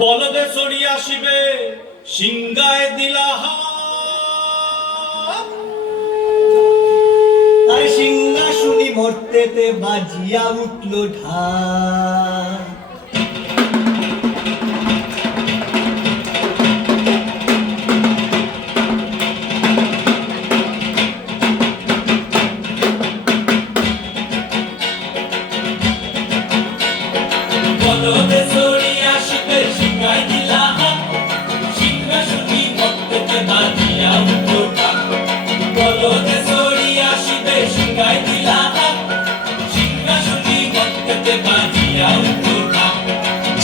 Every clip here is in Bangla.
বলদে চড়িয়া শিবে সিংগায় দিলা তাই সিংহাসনী ভর্তেতে বাজিয়া উঠল ঢাক। বলদে চড়িয়া শিবে সিংগায় দিলা সিংহাসনী ভর্তেতে বাজিয়া উঠল ঢাক। বলদে চড়িয়া শিবে সিংগায় দিলা সিংহাসনী ভর্তেতে বাজিয়া উঠল ঢাক।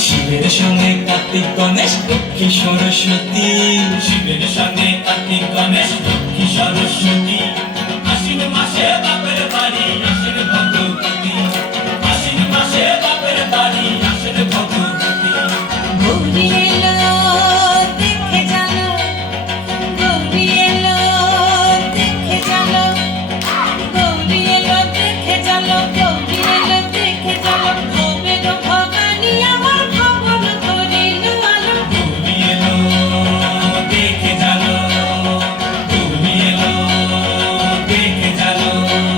শিবের সঙ্গে কার্তিক গণেশ লক্ষ্মী সরস্বতী, শিবের সঙ্গে কার্তিক গণেশ লক্ষ্মী সরস্বতী। আশ্বিন মাসে বাপের বাড়ি আসেন ভগবতী, আশ্বিন মাসে বাপের বাড়ি আসেন ভগবতী। গৌরী এলো দেখে জানো, গৌরী এলো দেখে জানো, গৌরী এলো দেখে জানো, গৌরী এলো দেখে জানো। ভবের ভবানী আমার ভবন করিল আলো। গৌরী এলো দেখে জানো, গৌরী এলো দেখে জানো।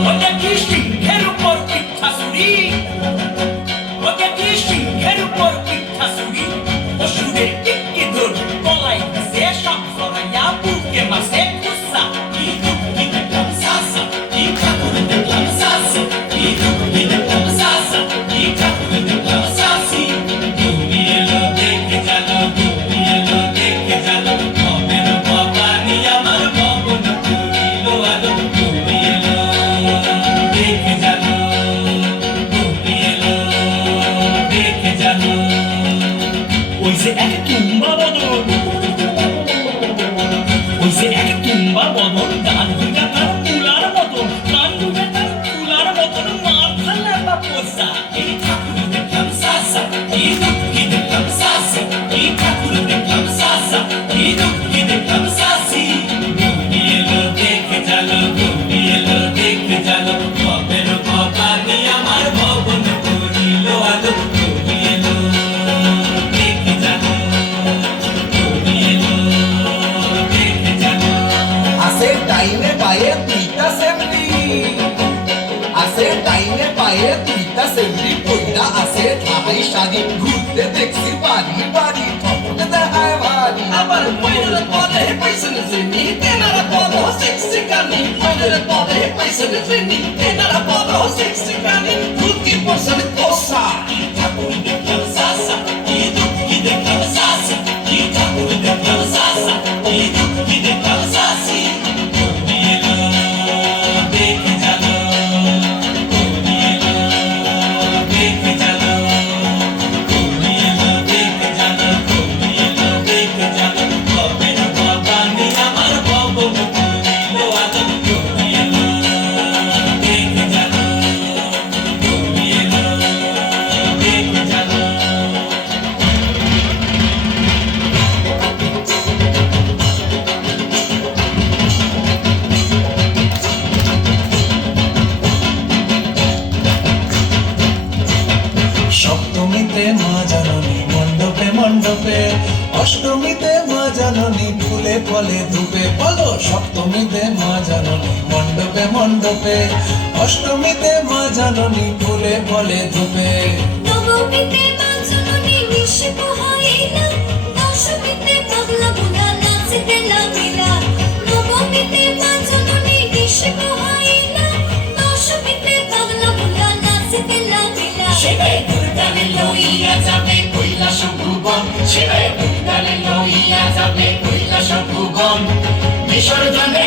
ওটা কি সিংহের উপর পিঠাসুরি, ওটা কি সিংহের উপর পিঠাসুরি। অসুরের টিকি ধর গলায় সে সব সরাইয়া বুকে মাসে কুসা। কি দুঃখী দেখলাম সাসা, কি ঠাকুর দেখলাম সাসি, কি দুঃখী দেখলাম সাসা, কি ঠাকুর দেখলাম সাসি। গৌরী এলো দেখে জানো, গৌরী এলো দেখে জানো। ভবের ভবানী আমার ভবন করিল আলো। গৌরী এলো দেখে জানো, গৌরী এলো দেখে জানো। ওই যে এক তুম্বা বদন, ওই যে এক তুম্বা বদন, গান দুটা তার তুলার মতন, গান দুটা তার তুলার মতন, মাথা লেপা পোষা। এই ঠাকুর দেখলাম সাসা, এই দুঃখী দেখলাম সাসি, এই ঠাকুর দেখলাম সাসা, এই দুঃখী দেখলাম সাসি। গৌরী এলো দেখে জানো, গৌরী এলো দেখে জানো। ভবের ভবানী আমার ভবন করিল আলো। গৌরী এলো দেখে জানো, গৌরী এলো দেখে জানো। আসে টাইমে পায়ে তুইটা সেমরি, আসে টাইমে পায়ে তুইটা সেমরি। কইরা আসে ঠাই শাড়ি ঘুরতে দেখছি বাড়ি বাড়ি, ঠকতে দেখায় ভারী। আবার ময়ূর পদে পাইছেন যিনি তেনারা পদ সেক্সি কানি, ময়ূর পদে পাইছেন যিনি তেনারা পদ সেক্সি কানি। ধুতি পরছেন কোসা, কি ঠাকুর দেখলাম সাসা, কি দুঃখী দেখলাম সাসি, কি ঠাকুর দেখলাম সাসা, কি দুঃখী দেখলাম সাসি। গৌরী এলো দেখে জানো, গৌরী এলো দেখে জানো, গৌরী এলো দেখে জানো, গৌরী এলো দেখে জানো। ভবের ভবানী আমার ভবন করিল আলো। গৌরী এলো দেখে জানো, গৌরী এলো দেখে জানো। সপ্তমীতে মা জাননী মণ্ডপে মণ্ডপে, অষ্টমীতে মা জাননী ফুলে ফলে ধূপে। বলো সপ্তমীতে মা জাননী মণ্ডপে মণ্ডপে, অষ্টমীতে মা জাননী ফুলে ফলে ধূপে। নবমীতে মা জননী মিশে পোহাইলা, দশমীতে পাগলা বুড়া নাচতে লাগিলা। নবমীতে মা জননী মিশে পোহাইলা, দশমীতে পাগলা বুড়া নাচতে লাগিলা। শিবে দুর্গারে লইয়া যাবে কৈলাস ভুবন, শিবে দুর্গারে লইয়া যাবে কৈলাস ভুবন। বিসর্জনে